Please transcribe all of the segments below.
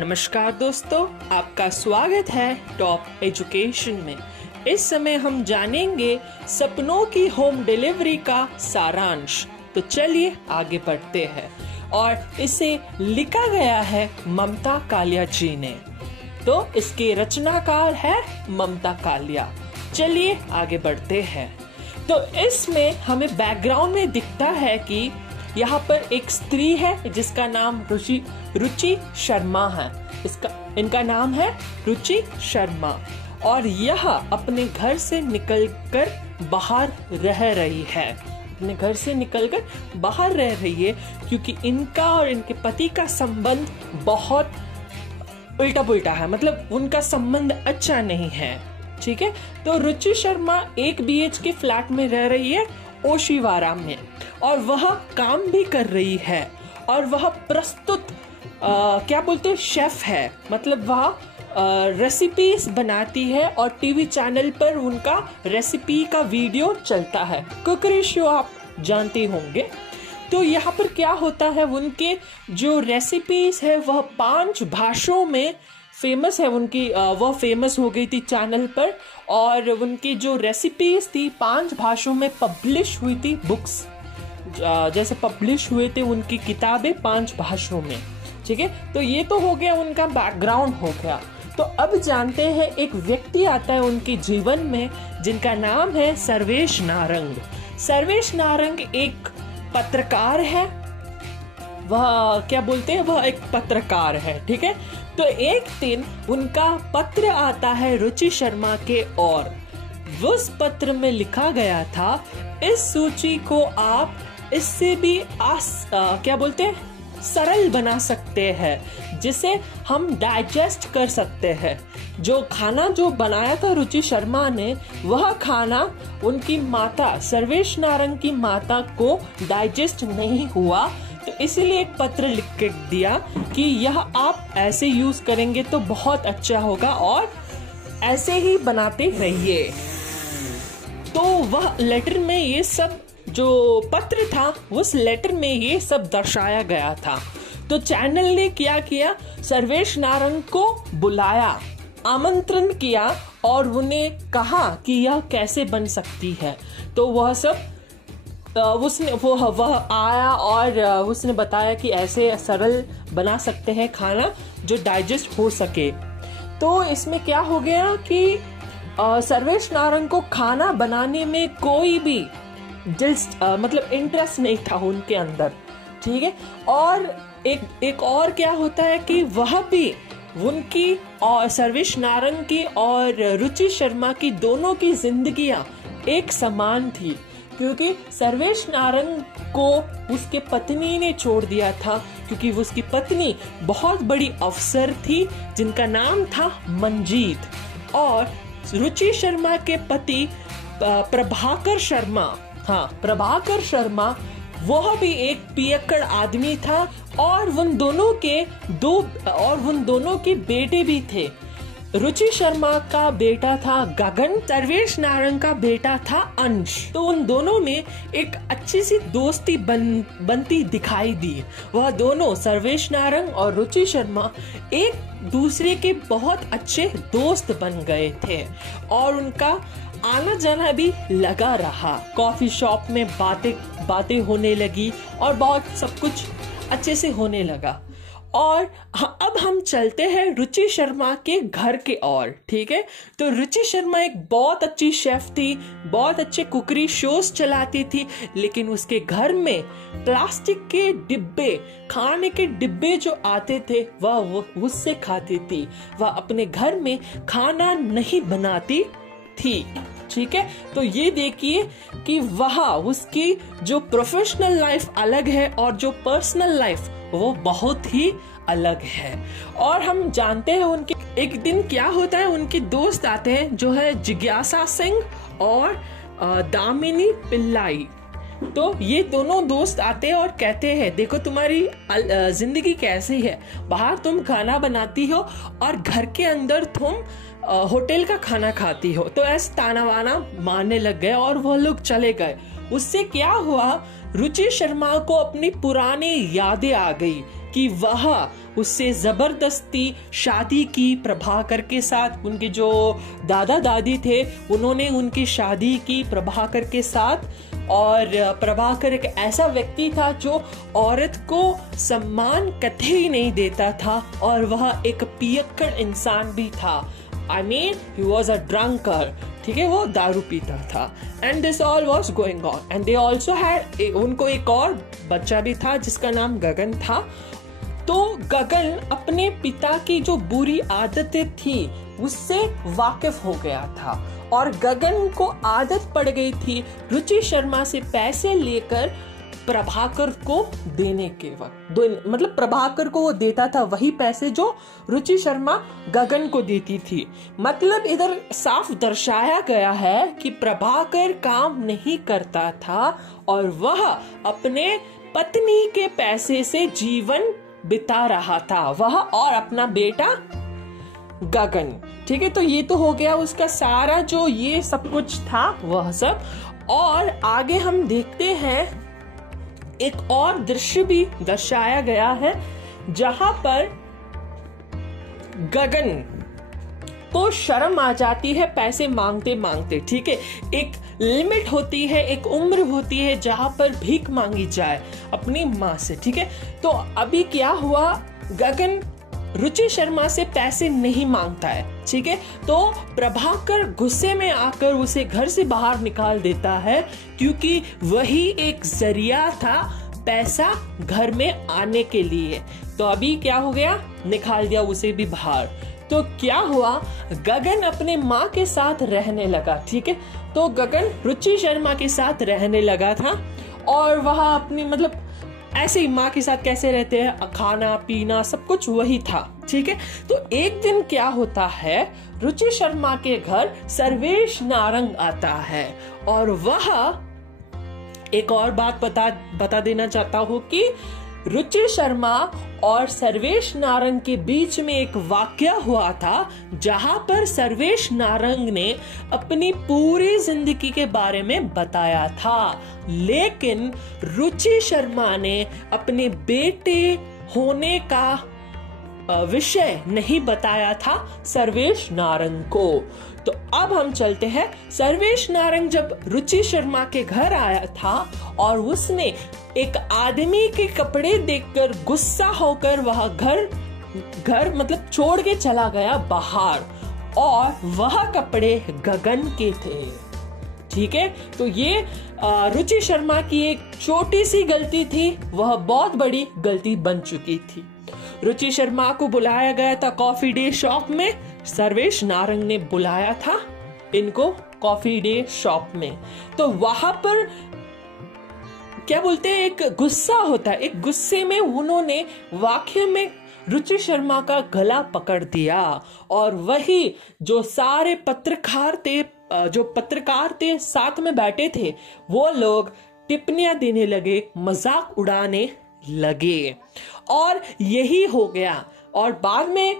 नमस्कार दोस्तों, आपका स्वागत है टॉप एजुकेशन में। इस समय हम जानेंगे सपनों की होम डिलीवरी का सारांश। तो चलिए आगे बढ़ते हैं। और इसे लिखा गया है ममता कालिया जी ने। तो इसके रचनाकार है ममता कालिया। चलिए आगे बढ़ते हैं। तो इसमें हमें बैकग्राउंड में दिखता है कि यहाँ पर एक स्त्री है जिसका नाम रुचि शर्मा है। इनका नाम है रुचि शर्मा और यह अपने घर से निकलकर बाहर रह रही है। अपने घर से निकलकर बाहर रह रही है क्योंकि इनका और इनके पति का संबंध बहुत उल्टा पुल्टा है, मतलब उनका संबंध अच्छा नहीं है। ठीक है, तो रुचि शर्मा एक BHK फ्लैट में रह रही है ओशिवारा में, और वह काम भी कर रही है और वह प्रस्तुत क्या बोलते हैं शेफ है, मतलब वह रेसिपीज बनाती है और टीवी चैनल पर उनका रेसिपी का वीडियो चलता है। कुकरी शो आप जानते होंगे। तो यहाँ पर क्या होता है, उनके जो रेसिपीज है वह 5 भाषाओं में फेमस है। उनकी वह फेमस हो गई थी चैनल पर, और उनकी जो रेसिपीज थी 5 भाषाओं में पब्लिश हुई थी। बुक्स जैसे पब्लिश हुए थे उनकी किताबें 5 भाषाओं में। ठीक है, तो ये तो हो गया, उनका बैकग्राउंड हो गया। तो अब जानते हैं एक व्यक्ति आता है उनके जीवन में जिनका नाम है सर्वेश नारंग। सर्वेश नारंग एक पत्रकार है। वह क्या बोलते हैं, वह एक पत्रकार है। ठीक है, तो एक दिन उनका पत्र आता है रुचि शर्मा के, और उस पत्र में लिखा गया था इस सूची को आप इससे भी क्या बोलते हैं सरल बना सकते हैं, जिसे हम डाइजेस्ट कर सकते हैं। जो खाना जो बनाया था रुचि शर्मा ने, वह खाना उनकी माता सर्वेश नारंग की माता को डाइजेस्ट नहीं हुआ, तो इसीलिए एक पत्र लिख के दिया कि यह आप ऐसे यूज करेंगे तो बहुत अच्छा होगा और ऐसे ही बनाते रहिए। तो वह लेटर में ये सब जो पत्र था, उस लेटर में ये सब दर्शाया गया था। तो चैनल ने क्या किया, सर्वेश नारंग को बुलाया, आमंत्रण किया और उन्हें कहा कि यह कैसे बन सकती है। तो वह सब वह आया और उसने बताया कि ऐसे सरल बना सकते हैं खाना जो डाइजेस्ट हो सके। तो इसमें क्या हो गया कि सर्वेश नारंग को खाना बनाने में कोई भी मतलब इंटरेस्ट नहीं था उनके अंदर। ठीक है, और एक और क्या होता है कि वह भी उनकी और सर्वेश नारंग की और रुचि शर्मा की दोनों की जिंदगियां एक समान थी, क्योंकि सर्वेश नारंग को उसके पत्नी ने छोड़ दिया था, क्योंकि उसकी पत्नी बहुत बड़ी अफसर थी जिनका नाम था मंजीत, और रुचि शर्मा के पति प्रभाकर शर्मा वह भी एक पियक्कड़ आदमी था, और उन दोनों के बेटे भी थे। रुचि शर्मा का बेटा था गगन, सर्वेश नारंग का बेटा था अंश। तो उन दोनों में एक अच्छी सी दोस्ती बनती दिखाई दी। वह दोनों सर्वेश नारंग और रुचि शर्मा एक दूसरे के बहुत अच्छे दोस्त बन गए थे, और उनका आना जाना भी लगा रहा। कॉफी शॉप में बातें होने लगी और बहुत सब कुछ अच्छे से होने लगा। और अब हम चलते हैं रुचि शर्मा के घर के ओर। ठीक है, तो रुचि शर्मा एक बहुत अच्छी शेफ थी, बहुत अच्छे कुकरी शोज चलाती थी, लेकिन उसके घर में प्लास्टिक के डिब्बे, खाने के डिब्बे जो आते थे वह उससे खाती थी। वह अपने घर में खाना नहीं बनाती थी। ठीक है, तो ये देखिए कि वहाँ उसकी जो प्रोफेशनल लाइफ अलग है और जो पर्सनल लाइफ वो बहुत ही अलग है। और हम जानते हैं उनके एक दिन क्या होता है, उनके दोस्त आते हैं जो है जिज्ञासा सिंह और दामिनी पिल्लाई। तो ये दोनों दोस्त आते हैं और कहते हैं देखो तुम्हारी जिंदगी कैसी है, बाहर तुम खाना बनाती हो और घर के अंदर तुम होटल का खाना खाती हो। तो ऐसे ताना वाना मारने लग गए और वो लोग चले गए। उससे क्या हुआ, रुचि शर्मा को अपनी पुरानी यादें आ गई कि वह उससे जबरदस्ती शादी की प्रभाकर के साथ। उनके जो दादा दादी थे उन्होंने उनकी शादी की प्रभाकर के साथ, और प्रभाकर एक ऐसा व्यक्ति था जो औरत को सम्मान कतई नहीं देता था, और वह एक पियक्कड़ इंसान भी था। I mean, he was a drunkard. ठीक है, वो दारू पीता था। And this all was going on. And they also had उनको एक और बच्चा भी था जिसका नाम गगन था। तो गगन अपने पिता की जो बुरी आदतें थी उससे वाकिफ हो गया था, और गगन को आदत पड़ गई थी रुचि शर्मा से पैसे लेकर प्रभाकर को देने के वक्त। मतलब प्रभाकर को वो देता था वही पैसे जो रुचि शर्मा गगन को देती थी। मतलब इधर साफ दर्शाया गया है कि प्रभाकर काम नहीं करता था और वह अपने पत्नी के पैसे से जीवन बिता रहा था, वह और अपना बेटा गगन। ठीक है, तो ये तो हो गया उसका सारा जो ये सब कुछ था वह सब। और आगे हम देखते हैं एक और दृश्य भी दर्शाया गया है जहां पर गगन को शर्म आ जाती है पैसे मांगते मांगते। ठीक है, एक लिमिट होती है, एक उम्र होती है जहां पर भीख मांगी जाए अपनी माँ से। ठीक है, तो अभी क्या हुआ, गगन रुचि शर्मा से पैसे नहीं मांगता है। ठीक है, तो प्रभाकर गुस्से में आकर उसे घर से बाहर निकाल देता है, क्योंकि वही एक जरिया था पैसा घर में आने के लिए। तो अभी क्या हो गया, निकाल दिया उसे भी बाहर। तो क्या हुआ, गगन अपने माँ के साथ रहने लगा। ठीक है, तो गगन रुचि शर्मा के साथ रहने लगा था, और वह अपनी मतलब ऐसे ही माँ के साथ कैसे रहते हैं, खाना पीना सब कुछ वही था। ठीक है, तो एक दिन क्या होता है, रुचि शर्मा के घर सर्वेश नारंग आता है, और वह एक और बात बता देना चाहता हूँ कि रुचि शर्मा और सर्वेश नारंग के बीच में एक वाकया हुआ था जहां पर सर्वेश नारंग ने अपनी पूरी जिंदगी के बारे में बताया था, लेकिन रुचि शर्मा ने अपने बेटे होने का विषय नहीं बताया था सर्वेश नारंग को। तो अब हम चलते हैं, सर्वेश नारंग जब रुचि शर्मा के घर आया था और उसने एक आदमी के कपड़े देखकर गुस्सा होकर वह घर मतलब छोड़ के चला गया बाहर, और वह कपड़े गगन के थे। ठीक है, तो ये रुचि शर्मा की एक छोटी सी गलती थी, वह बहुत बड़ी गलती बन चुकी थी। रुचि शर्मा को बुलाया गया था कॉफी डे शॉप में, सर्वेश नारंग ने बुलाया था इनको कॉफी डे शॉप में। तो वहां पर क्या बोलते हैं, एक गुस्सा होता है, एक गुस्से में उन्होंने वाकई में रुचि शर्मा का गला पकड़ दिया, और वही जो सारे पत्रकार थे साथ में बैठे थे वो लोग टिप्पणियां देने लगे, मजाक उड़ाने लगे, और यही हो गया। और बाद में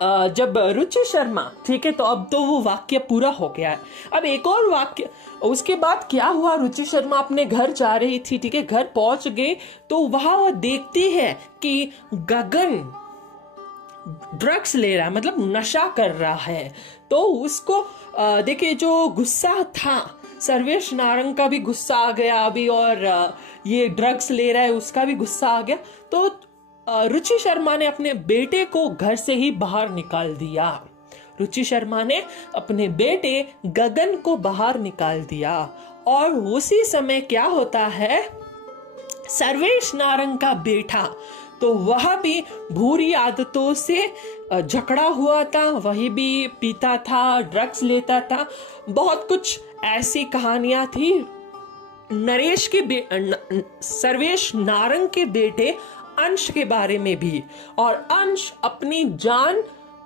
जब रुचि शर्मा, ठीक है, तो अब तो वो वाक्य पूरा हो गया है। अब एक और वाक्य, उसके बाद क्या हुआ, रुचि शर्मा अपने घर जा रही थी। ठीक है, घर पहुंच गए तो वहां वो देखती है कि गगन ड्रग्स ले रहा है, मतलब नशा कर रहा है। तो उसको देखिए जो गुस्सा था, सर्वेश नारंग का भी गुस्सा आ गया अभी, और ये ड्रग्स ले रहा है उसका भी गुस्सा आ गया। तो रुचि शर्मा ने अपने बेटे को घर से ही बाहर निकाल दिया। रुचि शर्मा ने अपने बेटे गगन को बाहर निकाल दिया, और उसी समय क्या होता है, सर्वेश नारंग का बेटा, तो वह भी बुरी आदतों से झगड़ा हुआ था, वही भी पीता था, ड्रग्स लेता था, बहुत कुछ ऐसी कहानियां थी। सर्वेश नारंग के बेटे अंश के बारे में भी, और अंश अपनी जान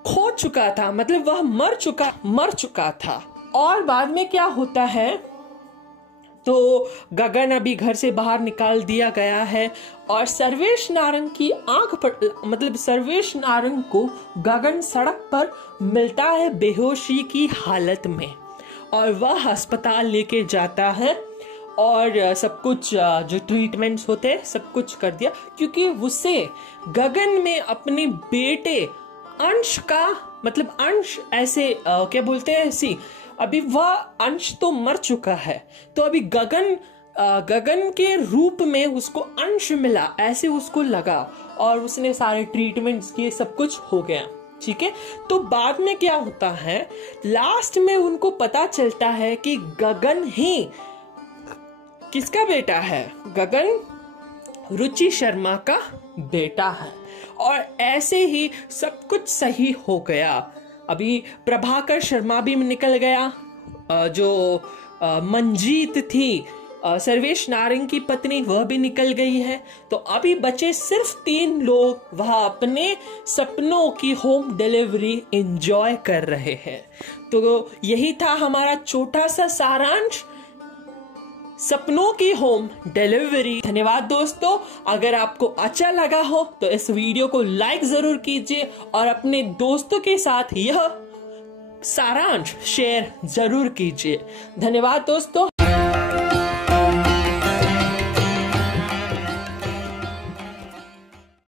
खो चुका था, मतलब वह मर चुका था। और बाद में क्या होता है, तो गगन अभी घर से बाहर निकाल दिया गया है, और सर्वेश नारंग की आंख पर, मतलब सर्वेश नारंग को गगन सड़क पर मिलता है बेहोशी की हालत में, और वह अस्पताल लेके जाता है, और सब कुछ जो ट्रीटमेंट्स होते हैं सब कुछ कर दिया, क्योंकि उसे गगन में अपने बेटे अंश का मतलब अंश ऐसे क्या बोलते हैं ऐसी, अभी वह अंश तो मर चुका है, तो अभी गगन के रूप में उसको अंश मिला, ऐसे उसको लगा और उसने सारे ट्रीटमेंट्स किए, सब कुछ हो गया। ठीक है, तो बाद में क्या होता है, लास्ट में उनको पता चलता है कि गगन ही किसका बेटा है, गगन रुचि शर्मा का बेटा है। और ऐसे ही सब कुछ सही हो गया। अभी प्रभाकर शर्मा भी निकल गया, जो मंजीत थी सर्वेश नारंग की पत्नी, वह भी निकल गई है। तो अभी बचे सिर्फ 3 लोग, वह अपने सपनों की होम डिलीवरी एंजॉय कर रहे हैं। तो यही था हमारा छोटा सा सारांश सपनों की होम डिलीवरी। धन्यवाद दोस्तों, अगर आपको अच्छा लगा हो तो इस वीडियो को लाइक जरूर कीजिए और अपने दोस्तों के साथ यह सारांश शेयर जरूर कीजिए। धन्यवाद दोस्तों।